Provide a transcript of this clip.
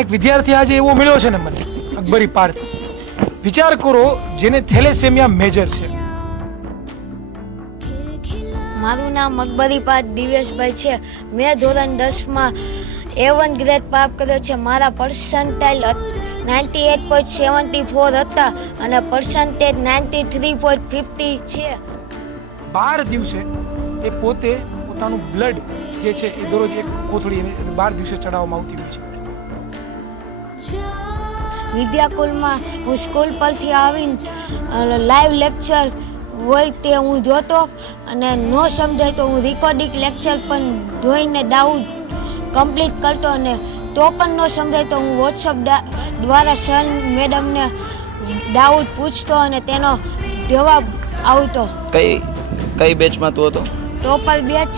એક વિદ્યાર્થી આજે એવો મળ્યો છે ને મને, અકબરી પાર્થ. વિચાર કરો, જેને થેલેસેમિયા મેજર છે. મારું નામ અકબરી પાર્થ દિવેશભાઈ છે. મેં ધોરણ 10માં A1 ગ્રેડ પ્રાપ્ત કર્યો છે. મારા પર્સન્ટાઇલ 98.74 હતા અને પર્સન્ટેજ 93.50 છે. 12 દિવસે એ પોતે પોતાનું બ્લડ જે છે એ દરરોજ એક કોથળી એને 12 દિવસે ચડાવવામાં આવતી હોય છે. વિદ્યાકુલમાં હું સ્કૂલ પરથી આવીને લાઈવ લેક્ચર હોય તે હું જોતો અને ન સમજાય તો હું રેકોર્ડિંગ લેક્ચર પણ જોઈને ડાઉટ કમ્પ્લીટ કરતો અને તો પણ ન સમજાય તો હું વોટ્સઅપ દ્વારા સર મેડમને ડાઉટ પૂછતો અને તેનો જવાબ આવતો. કઈ બેચમાં તું હતો? Topper batch.